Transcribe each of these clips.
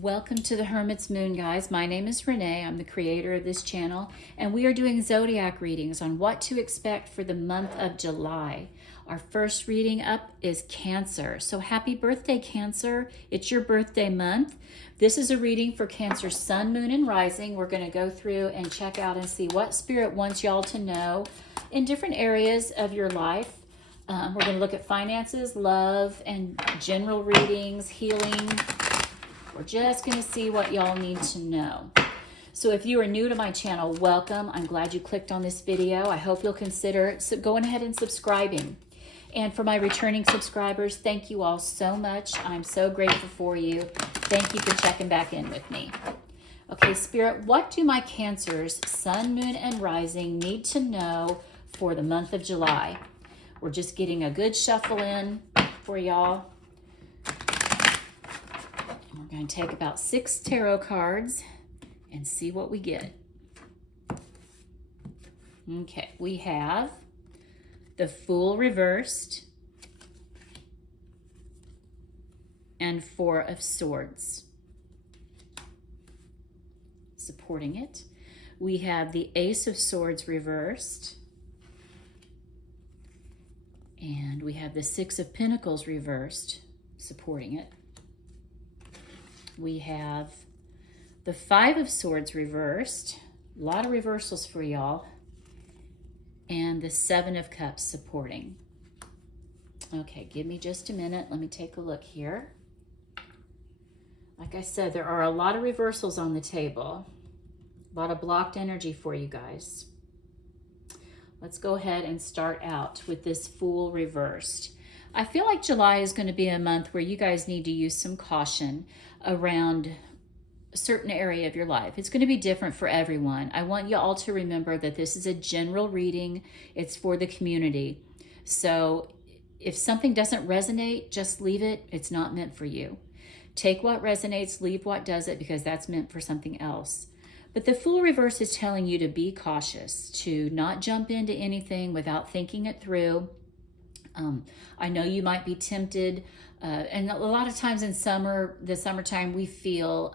Welcome to the Hermit's Moon, guys. My name is Renee. I'm the creator of this channel, and we are doing zodiac readings on what to expect for the month of July. Our first reading up is Cancer. So happy birthday, Cancer. It's your birthday month. This is a reading for Cancer Sun, Moon, and Rising. We're going to go through and check out and see what Spirit wants y'all to know in different areas of your life. We're going to look at finances, love, and general readings, healing. We're just going to see what y'all need to know. So if you are new to my channel, welcome. I'm glad you clicked on this video. I hope you'll consider going ahead and subscribing. And for my returning subscribers, thank you all so much. I'm so grateful for you. Thank you for checking back in with me. Okay, Spirit, what do my Cancers, Sun, Moon, and Rising need to know for the month of July? We're just getting a good shuffle in for y'all. We're going to take about 6 tarot cards and see what we get. Okay, we have the Fool reversed and 4 of Swords supporting it. We have the Ace of Swords reversed, and we have the 6 of Pentacles reversed supporting it. We have the 5 of Swords reversed, a lot of reversals for y'all, and the 7 of Cups supporting. Okay, give me just a minute. Let me take a look here. Like I said, there are a lot of reversals on the table, a lot of blocked energy for you guys. Let's go ahead and start out with this Fool reversed. I feel like July is going to be a month where you guys need to use some caution around a certain area of your life. It's going to be different for everyone. I want you all to remember that this is a general reading. It's for the community. So if something doesn't resonate, just leave it. It's not meant for you. Take what resonates, leave what doesn't, because that's meant for something else. But the Fool reverse is telling you to be cautious, to not jump into anything without thinking it through. I know you might be tempted, and a lot of times in the summertime, we feel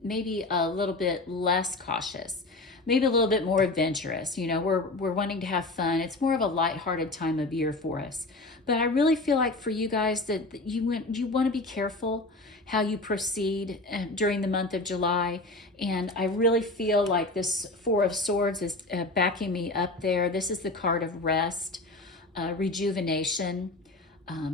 maybe a little bit less cautious, maybe a little bit more adventurous. You know, we're wanting to have fun. It's more of a lighthearted time of year for us. But I really feel like for you guys that you want to be careful how you proceed during the month of July. And I really feel like this 4 of Swords is backing me up there. This is the card of rest. Rejuvenation.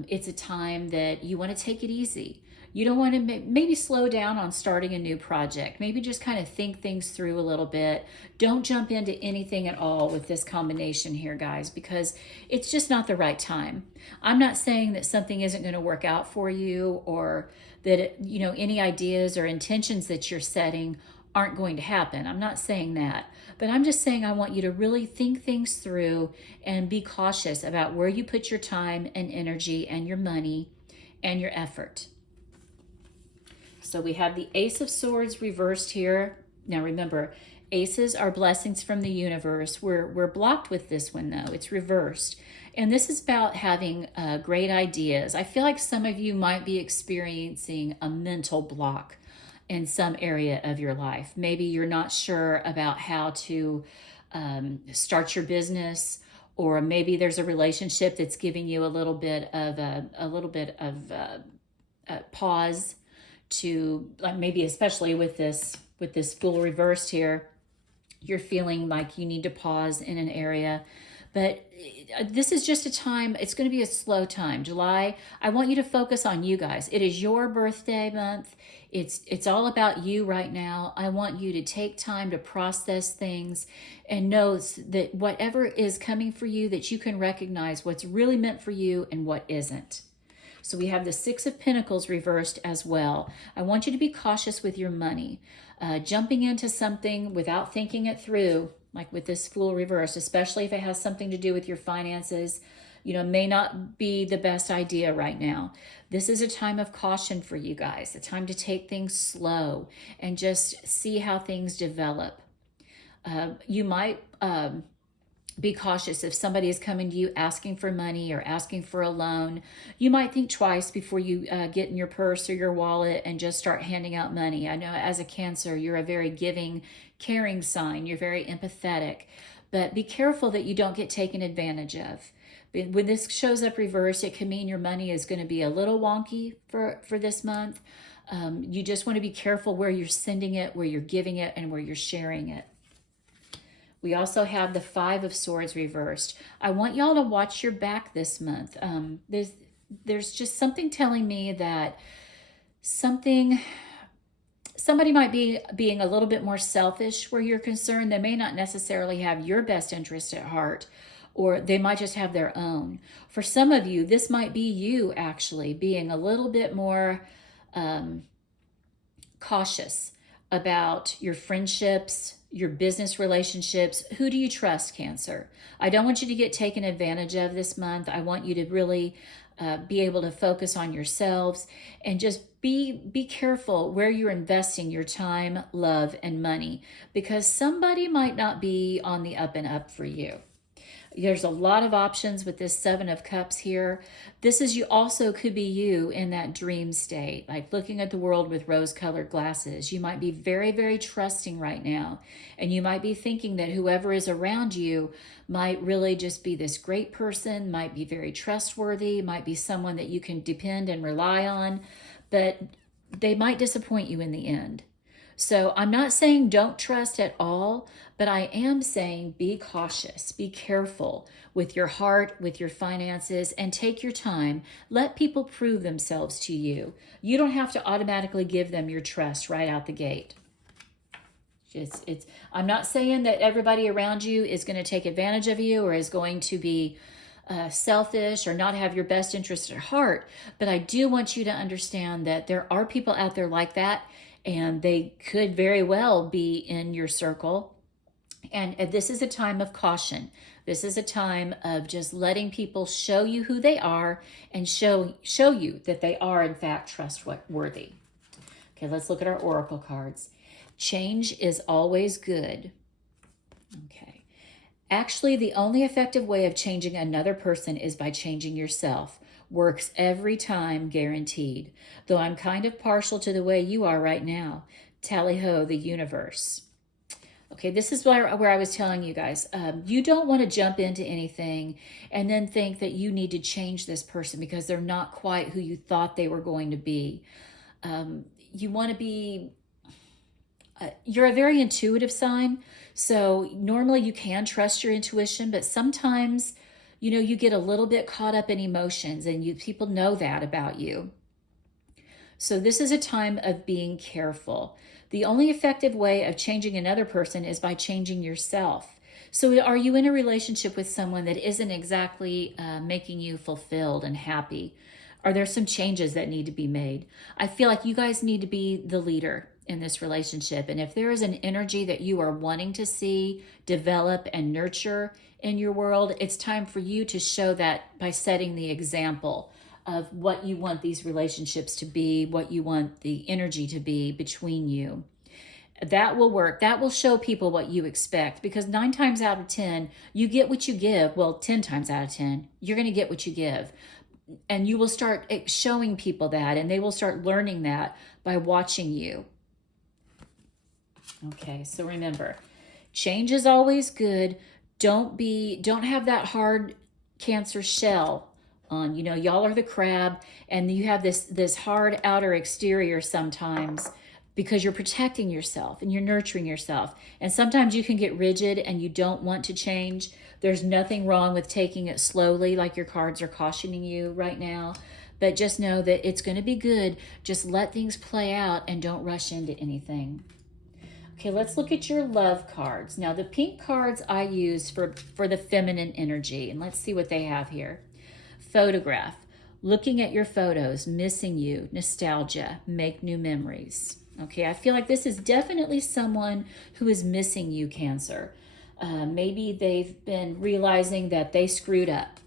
It's a time that you want to take it easy. You don't want to maybe slow down on starting a new project. Maybe just kind of think things through a little bit. Don't jump into anything at all with this combination here, guys, because it's just not the right time. I'm not saying that something isn't going to work out for you, or that any ideas or intentions that you're setting aren't going to happen. I'm not saying that, but I'm just saying I want you to really think things through and be cautious about where you put your time and energy and your money and your effort. So we have the Ace of Swords reversed here. Now remember, aces are blessings from the universe. We're blocked with this one though. It's reversed. And this is about having great ideas. I feel like some of you might be experiencing a mental block in some area of your life. Maybe you're not sure about how to start your business, or maybe there's a relationship that's giving you a little bit of pause to, maybe especially with this Fool reversed here, you're feeling like you need to pause in an area. But this is just a time, it's going to be a slow time. July, I want you to focus on you guys. It is your birthday month. It's all about you right now. I want you to take time to process things and know that whatever is coming for you, that you can recognize what's really meant for you and what isn't. So we have the 6 of Pentacles reversed as well. I want you to be cautious with your money. Jumping into something without thinking it through, like with this Fool reverse, especially if it has something to do with your finances, may not be the best idea right now. This is a time of caution for you guys, a time to take things slow and just see how things develop. You might Be cautious if somebody is coming to you asking for money or asking for a loan. You might think twice before you get in your purse or your wallet and just start handing out money. I know as a Cancer, you're a very giving, caring sign. You're very empathetic, but be careful that you don't get taken advantage of. When this shows up reversed, it can mean your money is going to be a little wonky for this month. You just want to be careful where you're sending it, where you're giving it, and where you're sharing it. We also have the Five of Swords reversed. I want y'all to watch your back this month. There's just something telling me that somebody might be being a little bit more selfish where you're concerned. They may not necessarily have your best interest at heart, or they might just have their own. For some of you, this might be you actually being a little bit more cautious about your friendships, your business relationships. Who do you trust, Cancer? I don't want you to get taken advantage of this month. I want you to really be able to focus on yourselves and just be careful where you're investing your time, love, and money, because somebody might not be on the up and up for you. There's a lot of options with this Seven of Cups here. This is you also could be you in that dream state, like looking at the world with rose-colored glasses. You might be very, very trusting right now. And you might be thinking that whoever is around you might really just be this great person, might be very trustworthy, might be someone that you can depend and rely on, but they might disappoint you in the end. So I'm not saying don't trust at all, but I am saying be cautious, be careful with your heart, with your finances, and take your time. Let people prove themselves to you. You don't have to automatically give them your trust right out the gate. I'm not saying that everybody around you is going to take advantage of you or is going to be selfish or not have your best interest at heart, but I do want you to understand that there are people out there like that, and they could very well be in your circle. And this is a time of caution. This is a time of just letting people show you who they are and show you that they are, in fact, trustworthy. Okay, let's look at our oracle cards. Change is always good. Okay. Actually, the only effective way of changing another person is by changing yourself. Works every time, guaranteed. Though I'm kind of partial to the way you are right now. Tally-ho, the universe. Okay, this is where I was telling you guys, you don't want to jump into anything and then think that you need to change this person because they're not quite who you thought they were going to be. You want to be, you're a very intuitive sign, so normally you can trust your intuition, but sometimes, you know, you get a little bit caught up in emotions, and people know that about you. So this is a time of being careful. The only effective way of changing another person is by changing yourself. So are you in a relationship with someone that isn't exactly making you fulfilled and happy? Are there some changes that need to be made? I feel like you guys need to be the leader in this relationship. And if there is an energy that you are wanting to see develop and nurture in your world, it's time for you to show that by setting the example of what you want these relationships to be, what you want the energy to be between you. That will work. That will show people what you expect, because 9 times out of 10, you get what you give. Well, 10 times out of 10, you're going to get what you give. And you will start showing people that, and they will start learning that by watching you. Okay, so remember, change is always good. Don't have that hard Cancer shell on. You know, y'all are the crab, and you have this hard outer exterior sometimes because you're protecting yourself and you're nurturing yourself. And sometimes you can get rigid and you don't want to change. There's nothing wrong with taking it slowly, like your cards are cautioning you right now. But just know that it's going to be good. Just let things play out and don't rush into anything. Okay, let's look at your love cards. Now, the pink cards I use for the feminine energy, and let's see what they have here. Photograph, looking at your photos, missing you, nostalgia, make new memories. Okay, I feel like this is definitely someone who is missing you, Cancer. Maybe they've been realizing that they screwed up.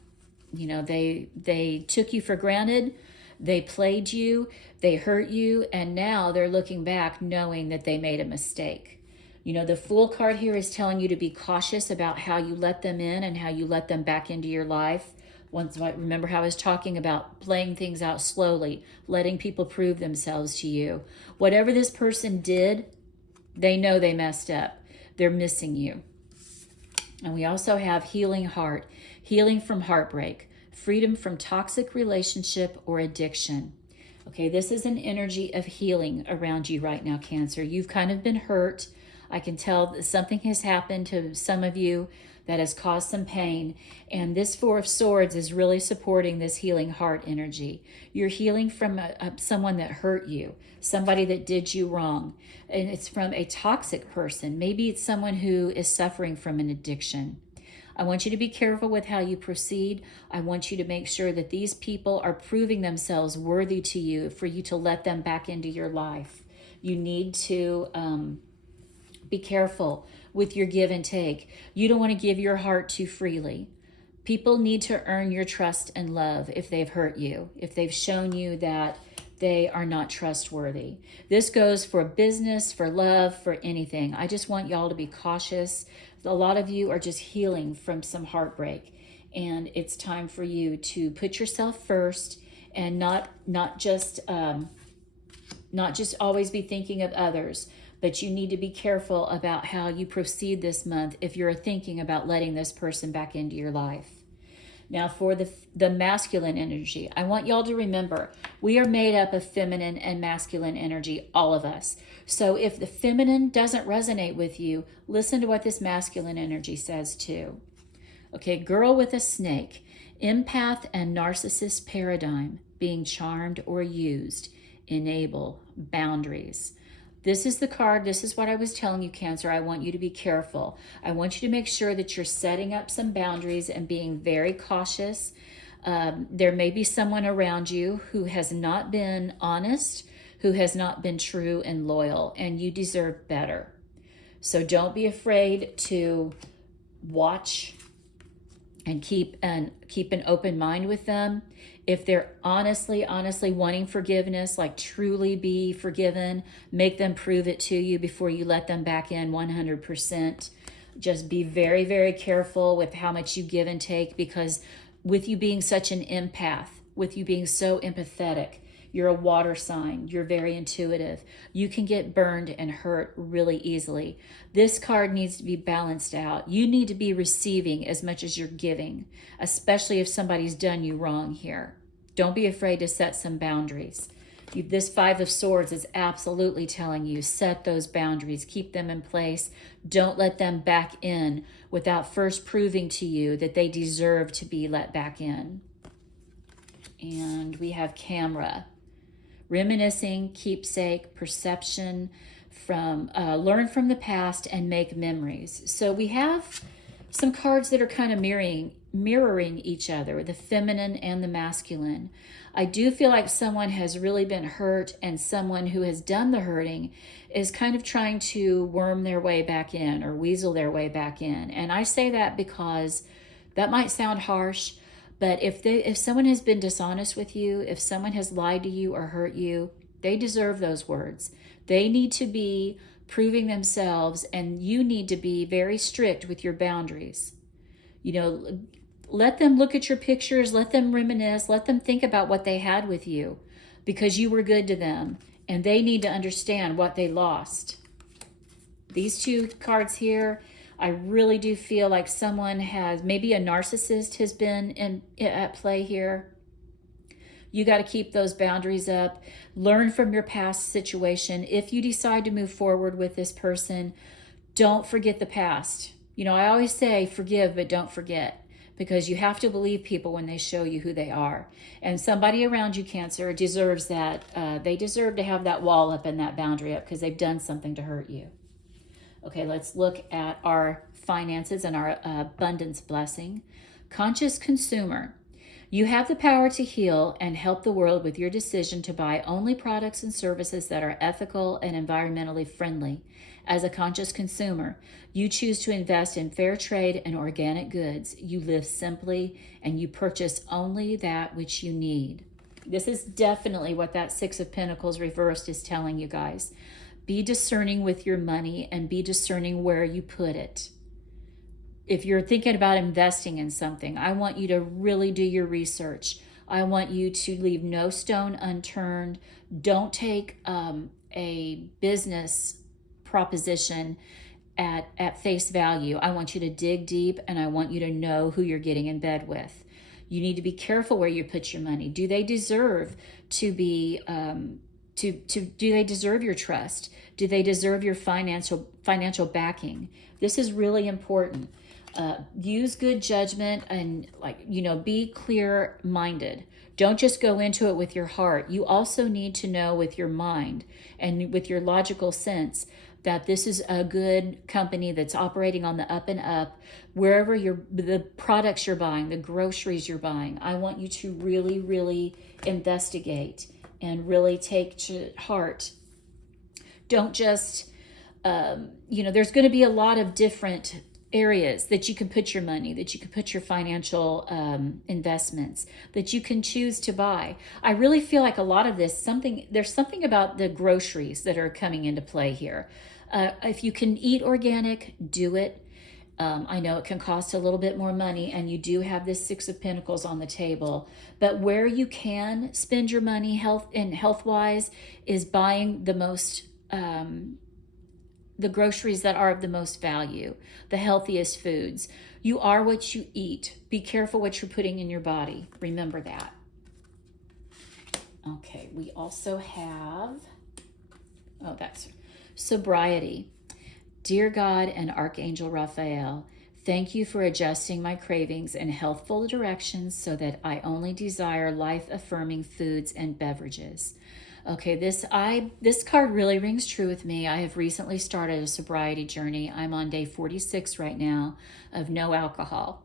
You know, they took you for granted, they played you, they hurt you, and now they're looking back knowing that they made a mistake. You know, the Fool card here is telling you to be cautious about how you let them in and how you let them back into your life. Remember how I was talking about playing things out slowly, letting people prove themselves to you. Whatever this person did, they know they messed up. They're missing you. And we also have healing heart, healing from heartbreak, freedom from toxic relationship or addiction. Okay, this is an energy of healing around you right now, Cancer. You've kind of been hurt. I can tell that something has happened to some of you that has caused some pain. And this Four of Swords is really supporting this healing heart energy. You're healing from someone that hurt you, somebody that did you wrong. And it's from a toxic person. Maybe it's someone who is suffering from an addiction. I want you to be careful with how you proceed. I want you to make sure that these people are proving themselves worthy to you for you to let them back into your life. You need to be careful with your give and take. You don't want to give your heart too freely. People need to earn your trust and love if they've hurt you, if they've shown you that they are not trustworthy. This goes for business, for love, for anything. I just want y'all to be cautious. A lot of you are just healing from some heartbreak, and it's time for you to put yourself first and not just always be thinking of others. But you need to be careful about how you proceed this month if you're thinking about letting this person back into your life. Now for the masculine energy, I want y'all to remember, we are made up of feminine and masculine energy, all of us. So if the feminine doesn't resonate with you, listen to what this masculine energy says too. Okay, girl with a snake, empath and narcissist paradigm, being charmed or used, enable, boundaries. This is the card. This is what I was telling you, Cancer. I want you to be careful. I want you to make sure that you're setting up some boundaries and being very cautious. There may be someone around you who has not been honest, who has not been true and loyal, and you deserve better. So don't be afraid to watch and keep an open mind with them. If they're honestly wanting forgiveness, like truly be forgiven, make them prove it to you before you let them back in 100%. Just be very, very careful with how much you give and take, because with you being such an empath, with you being so empathetic, you're a water sign, you're very intuitive. You can get burned and hurt really easily. This card needs to be balanced out. You need to be receiving as much as you're giving, especially if somebody's done you wrong here. Don't be afraid to set some boundaries. This Five of Swords is absolutely telling you, set those boundaries, keep them in place. Don't let them back in without first proving to you that they deserve to be let back in. And we have camera. Reminiscing, keepsake, perception, learn from the past and make memories. So we have some cards that are kind of mirroring each other, the feminine and the masculine. I do feel like someone has really been hurt, and someone who has done the hurting is kind of trying to worm their way back in or weasel their way back in. And I say that because that might sound harsh, but if someone has been dishonest with you, if someone has lied to you or hurt you, they deserve those words. They need to be proving themselves, and you need to be very strict with your boundaries. You know, let them look at your pictures, let them reminisce, let them think about what they had with you, because you were good to them, and they need to understand what they lost. These two cards here, I really do feel like someone has, maybe a narcissist has been at play here. You got to keep those boundaries up. Learn from your past situation. If you decide to move forward with this person, don't forget the past. You know, I always say forgive, but don't forget, because you have to believe people when they show you who they are. And somebody around you, Cancer, deserves that. They deserve to have that wall up and that boundary up because they've done something to hurt you. Okay, let's look at our finances and our abundance blessing. Conscious consumer. You have the power to heal and help the world with your decision to buy only products and services that are ethical and environmentally friendly. As a conscious consumer, you choose to invest in fair trade and organic goods. You live simply and you purchase only that which you need. This is definitely what that Six of Pentacles reversed is telling you guys. Be discerning with your money and be discerning where you put it. If you're thinking about investing in something, I want you to really do your research. I want you to leave no stone unturned. Don't take a business proposition at face value. I want you to dig deep, and I want you to know who you're getting in bed with. You need to be careful where you put your money. Do they deserve to be do they deserve your trust? Do they deserve your financial backing? This is really important. Use good judgment and be clear-minded. Don't just go into it with your heart. You also need to know with your mind and with your logical sense that this is a good company that's operating on the up and up. Wherever the products you're buying, the groceries you're buying, I want you to really, really investigate and really take to heart. Don't just, there's going to be a lot of different areas that you can put your money, that you can put your financial investments, that you can choose to buy. I really feel like a lot of this, there's something about the groceries that are coming into play here. If you can eat organic, do it. I know it can cost a little bit more money, and you do have this Six of Pentacles on the table, but where you can spend your money health-wise is buying the most the groceries that are of the most value, the healthiest foods. You are what you eat. Be careful what you're putting in your body. Remember that. Okay, we also have, that's sobriety. Dear God and Archangel Raphael, thank you for adjusting my cravings in healthful directions so that I only desire life-affirming foods and beverages. Okay, this card really rings true with me. I have recently started a sobriety journey. I'm on day 46 right now of no alcohol.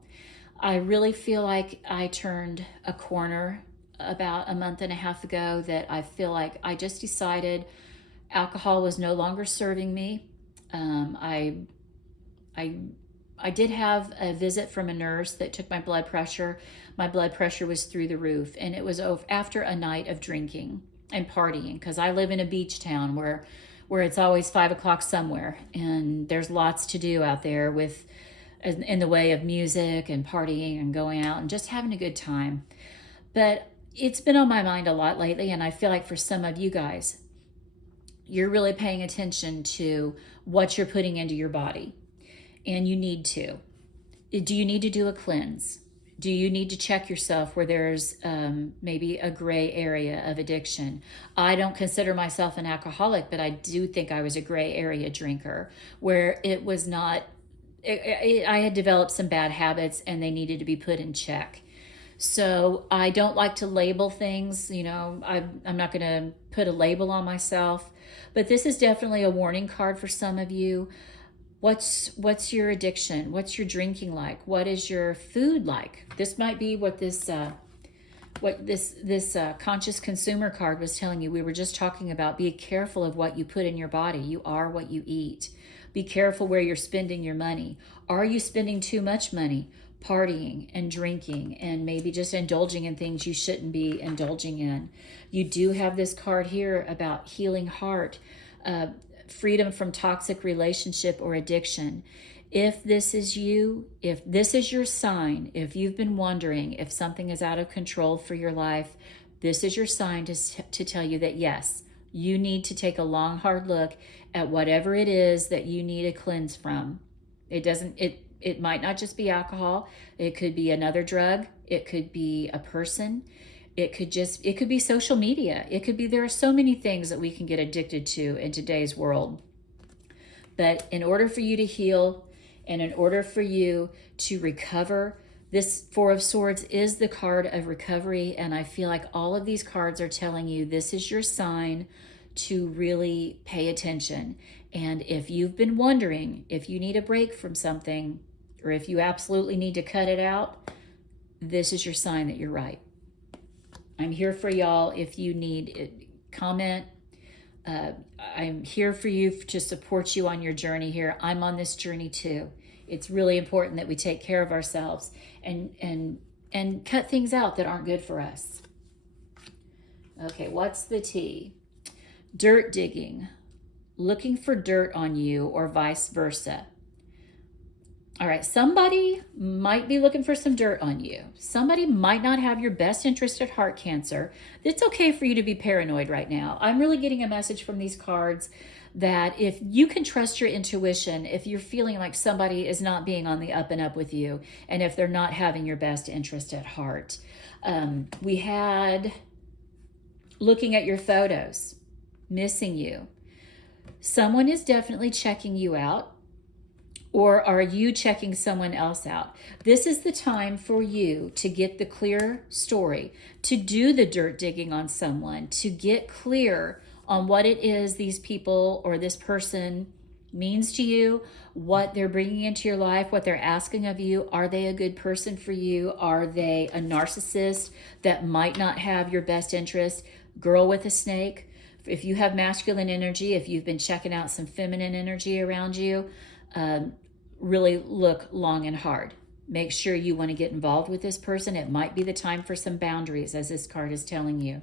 I really feel like I turned a corner about a month and a half ago, that I feel like I just decided alcohol was no longer serving me. I did have a visit from a nurse that took my blood pressure. My blood pressure was through the roof, and it was after a night of drinking and partying, because I live in a beach town where it's always 5 o'clock somewhere, and there's lots to do out there in the way of music and partying and going out and just having a good time. But it's been on my mind a lot lately, and I feel like for some of you guys, you're really paying attention to what you're putting into your body, and you need to. Do you need to do a cleanse? Do you need to check yourself where there's maybe a gray area of addiction? I don't consider myself an alcoholic, but I do think I was a gray area drinker, where it was not, I had developed some bad habits and they needed to be put in check. So I don't like to label things, I'm not going to put a label on myself, but this is definitely a warning card for some of you. What's your addiction? What's your drinking like? What is your food like? This might be what this conscious consumer card was telling you. We were just talking about, be careful of what you put in your body. You are what you eat. Be careful where you're spending your money. Are you spending too much money partying and drinking and maybe just indulging in things you shouldn't be indulging in? You do have this card here about healing heart, freedom from toxic relationship or addiction. If this is you, if this is your sign, if you've been wondering if something is out of control for your life, this is your sign to tell you that yes, you need to take a long, hard look at whatever it is that you need a cleanse from. It might not just be alcohol. It could be another drug. It could be a person. It could be social media. There are so many things that we can get addicted to in today's world. But in order for you to heal and in order for you to recover, this Four of Swords is the card of recovery. And I feel like all of these cards are telling you this is your sign to really pay attention. And if you've been wondering if you need a break from something, or if you absolutely need to cut it out, this is your sign that you're right. I'm here for y'all. If you need it, comment. I'm here for you to support you on your journey here. I'm on this journey too. It's really important that we take care of ourselves and cut things out that aren't good for us. Okay, what's the T? Dirt digging. looking for dirt on you or vice versa. All right, somebody might be looking for some dirt on you. Somebody might not have your best interest at heart, Cancer. It's okay for you to be paranoid right now. I'm really getting a message from these cards that if you can trust your intuition, if you're feeling like somebody is not being on the up and up with you, and if they're not having your best interest at heart. We had looking at your photos, missing you. Someone is definitely checking you out. Or are you checking someone else out? This is the time for you to get the clear story, to do the dirt digging on someone, to get clear on what it is these people or this person means to you, what they're bringing into your life, what they're asking of you. Are they a good person for you? Are they a narcissist that might not have your best interest? Girl with a snake. If you have masculine energy, if you've been checking out some feminine energy around you, really look long and hard. Make sure you want to get involved with this person. It might be the time for some boundaries, as this card is telling you.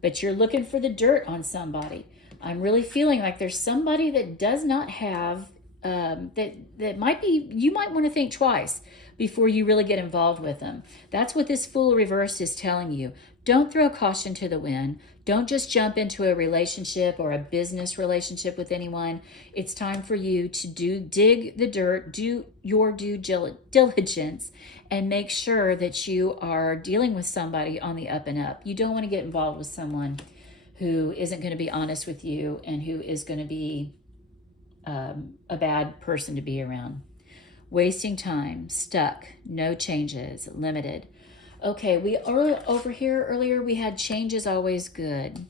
But you're looking for the dirt on somebody. I'm really feeling like there's somebody that does not have, that might be, you might want to think twice before you really get involved with them. That's what this Fool reversed is telling you. Don't throw caution to the wind. Don't just jump into a relationship or a business relationship with anyone. It's time for you to dig the dirt, do your due diligence, and make sure that you are dealing with somebody on the up and up. You don't want to get involved with someone who isn't going to be honest with you and who is going to be a bad person to be around. Wasting time, stuck, no changes, limited. Okay, over here earlier we had change is always good.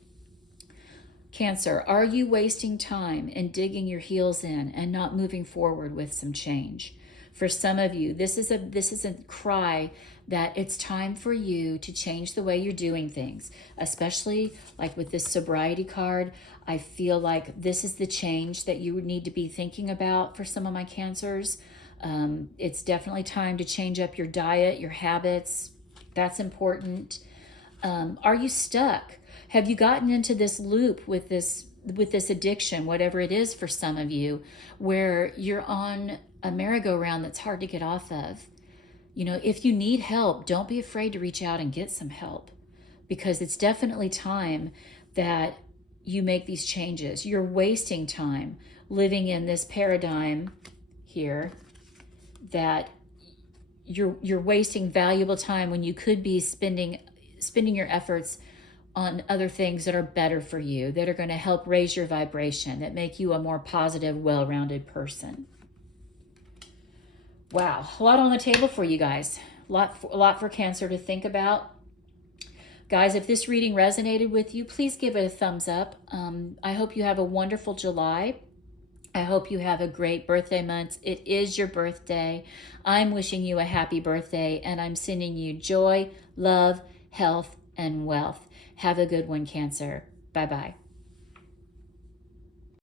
Cancer, are you wasting time and digging your heels in and not moving forward with some change? For some of you, this is a cry that it's time for you to change the way you're doing things, especially like with this sobriety card. I feel like this is the change that you would need to be thinking about for some of my Cancers. It's definitely time to change up your diet, your habits. That's important. Are you stuck? Have you gotten into this loop with this addiction, whatever it is for some of you, where you're on a merry-go-round that's hard to get off of? You know, if you need help, don't be afraid to reach out and get some help, because it's definitely time that you make these changes. You're wasting time living in this paradigm here that you're wasting valuable time when you could be spending your efforts on other things that are better for you, that are going to help raise your vibration, that make you a more positive, well-rounded person. Wow, a lot on the table for you guys. A lot for Cancer to think about. Guys, if this reading resonated with you, please give it a thumbs up. I hope you have a wonderful July. I hope you have a great birthday month. It is your birthday. I'm wishing you a happy birthday, and I'm sending you joy, love, health, and wealth. Have a good one, Cancer. Bye-bye.